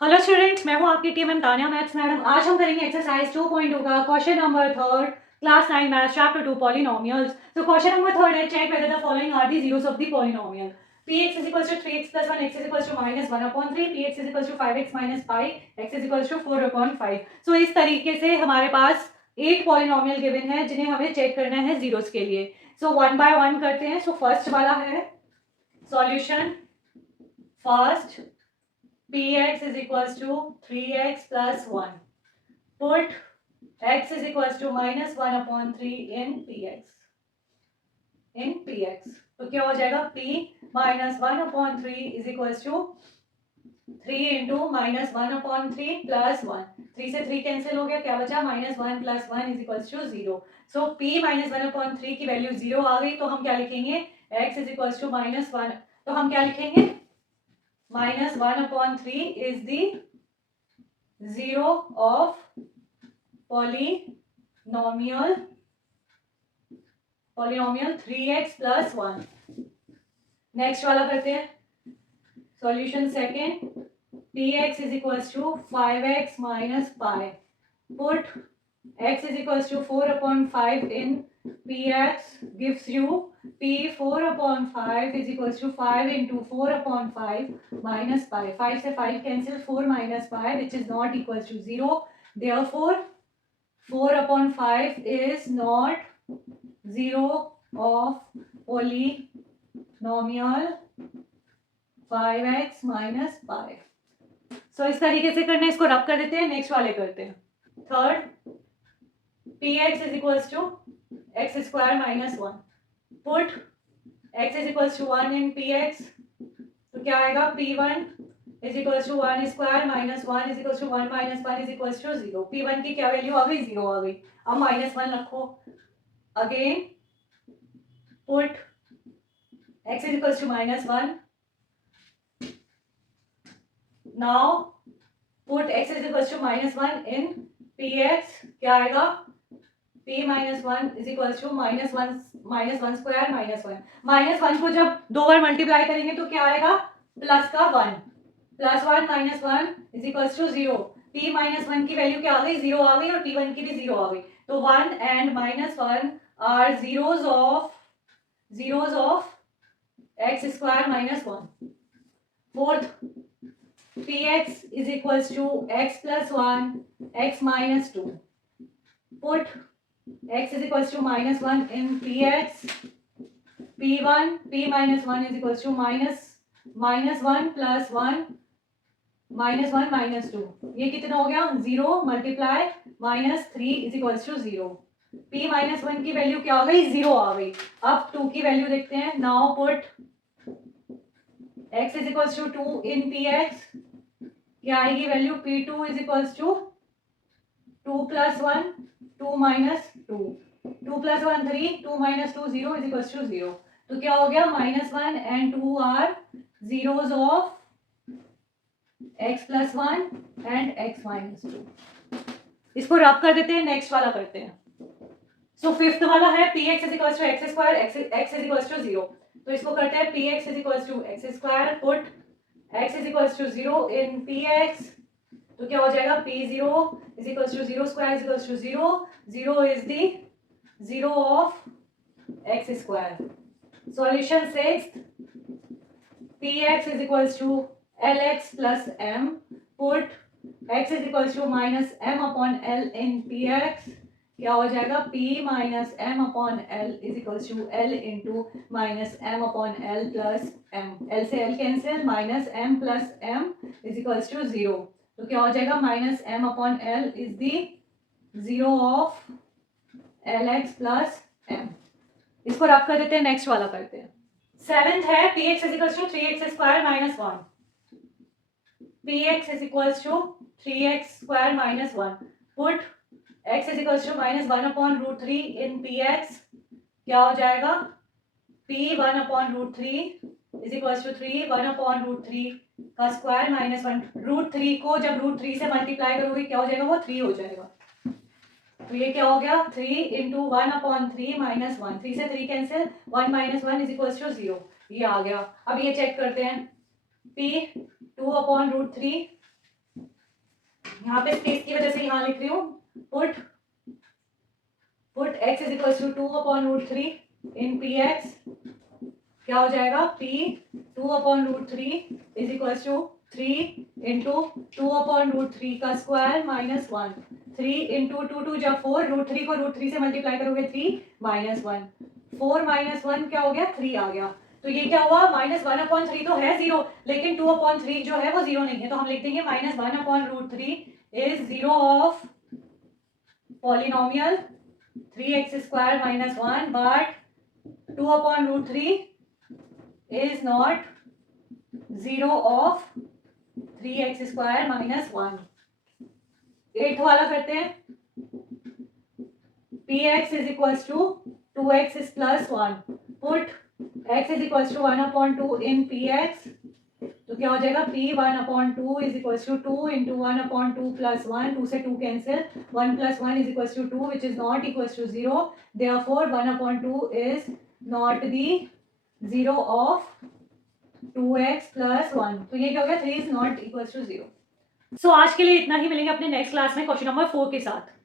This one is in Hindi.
हेलो स्टूडेंट्स, मैं हूं आपकी टीम तानिया मैथ्स मैडम। आज हम करेंगे एक्सरसाइज 2.2 का question number third, class 9 maths chapter 2 polynomials. तो क्वेश्चन नंबर थर्ड है, check whether the following are the zeros of the polynomial px is equals to 3x plus 1, x is equals to minus 1 upon 3, px is equals to 5x minus pi, x is equals to 4 upon 5। सो इस तरीके से हमारे पास 8 पॉलिनोमियल गिवन है जिन्हें हमें चेक करना है जीरोस के लिए। सो वन बाय वन करते हैं। सो फर्स्ट वाला है solution. First px is equals to 3x plus 1. Put x is equals to minus 1 upon 3 in px. तो क्या हो जाएगा? p minus 1 upon 3 is equals to 3 into minus 1 upon 3 plus 1. 3 से 3 कैंसिल हो गया, क्या बचा? minus 1 plus 1 is equals to 0. So p minus 1 upon 3 की वैल्यू 0 आ गई, तो हम क्या लिखेंगे? x is equals to minus 1. तो हम क्या लिखेंगे? minus 1 upon 3 is the zero of polynomial 3x plus 1। Next वाला करते हैं solution second. px is equals to 5x minus pi. Put x is equals to 4 upon 5 in px gives you p 4 upon 5 is equals to 5 into 4 upon 5 minus pi. 5 से 5 cancel, 4 minus pi which is not equals to 0. Therefore 4 upon 5 is not zero of polynomial 5x minus pi। सो इस तरीके से करना है, इसको रब कर देते हैं। नेक्स्ट वाले करते हैं third. px is equals to x square minus 1. Put x is equals to 1 in px, तो क्या आएगा? p1 is equals to 1 square minus 1 is equals to 1 minus 1 is equals to 0. p1 की क्या वैल्यू आ गई? 0 आ गई। अब माइनस 1 रखो। Again put x is equals to minus 1. Now put x is equals to minus 1 in px, क्या आएगा? p minus 1 is equals to minus 1 square minus 1। Minus 1 को जब दो बार मल्टीप्लाई करेंगे तो क्या आएगा? प्लस का 1। Plus 1 minus 1 is equals to 0। p minus 1 की वैल्यू क्या आ गई? 0 आ गई, और p1 की भी 0 आ गई। तो 1 and minus 1 are zeros of x square minus 1। Fourth, px is equals to x plus 1 x minus 2. Put x is equals to minus 1 in px, p1 p minus 1 is equals to minus 1 plus 1 minus 1 minus 2। ये कितना हो गया? 0 multiply minus 3 is equals to 0। p minus 1 की वैल्यू क्या हो गई? 0 आ गई। अब 2 की वैल्यू देखते हैं। Now put x is equals to 2 in px, क्या आएगी value? p2 is equals to 2 plus 1 2 minus 2, 2 plus 1 3, 2 minus 2 0 is equals to 0। तो क्या हो गया? Minus 1 and 2 are zeros of x plus 1 and x minus 2। इसको रब कर देते हैं। नेक्स्ट वाला करते हैं। सो फिफ्थ वाला है px is equals to x square, x is equals to 0। तो इसको करते हैं px is equals to x square. Put x is equals to 0 in px, तो क्या हो जाएगा? p0 is equals to 0 square is equals to 0। 0 is the 0 of x square. Solution sixth, px is equals to lx plus m. Put x is equals to minus m upon l in px, क्या हो जाएगा? p minus m upon l is equals to l into minus m upon l plus m। l से l cancel, minus m plus m is equals to 0। तो क्या हो जाएगा? minus m upon l is the 0 of lx plus m। इसको रब कर देते हैं। नेक्स्ट वाला करते हैं। सेवेंथ है px is equals to 3x square minus 1. px is equals to 3x square minus 1. Put x is equals to minus 1 upon root 3 in px, क्या हो जाएगा? p 1 upon root 3 is equals to 3 1 upon root 3 का स्क्वायर माइनस 1। रूट 3 को जब रूट 3 से मल्टीप्लाई करोगे क्या हो जाएगा? वो 3 हो जाएगा। तो ये क्या हो गया? 3 इंटू 1 अपॉन 3 माइनस 1। 3 से 3 cancel, 1 minus 1 is equals to 0। ये आ गया। अब ये चेक करते हैं। p 2 अपॉन रूट 3 यहाँ पे स्पेस की वजह से यहाँ लिख रही हूँ, put x is equal to 2/√3 in P X, क्या हो जाएगा, p 2/√3 is equal to 3 into 2/√3 का स्क्वायर माइनस 1, 3 इंटू 2 जब 4, √3 को √3 से मल्टीप्लाई करोगे 3 माइनस 1, 4 माइनस 1 क्या हो गया, 3 आ गया। तो ये क्या हुआ, -1/3 तो है 0, लेकिन 2/3 जो है वो 0 नहीं है, तो हम लिख देंगे -1/√3 is 0 of polynomial 3x² - 1, but 2/√3 is not 0 of 3x² - 1। 8th वाला करते हैं, px is equals to 2x plus 1, put x is equals to 1/2 in px, तो क्या हो जाएगा, p 1/2 is equals to 2 into 1/2 plus 1, 2 से 2 cancel, 1 plus 1 is equals to 2, which is not equals to 0, therefore 1/2 is not the 0 of 2x plus 1, तो ये क्या हो गया, 3 is not equals to 0। सो आज के लिए इतना ही, मिलेंगे अपने नेक्स्ट क्लास में क्वेश्चन नंबर 4 के साथ।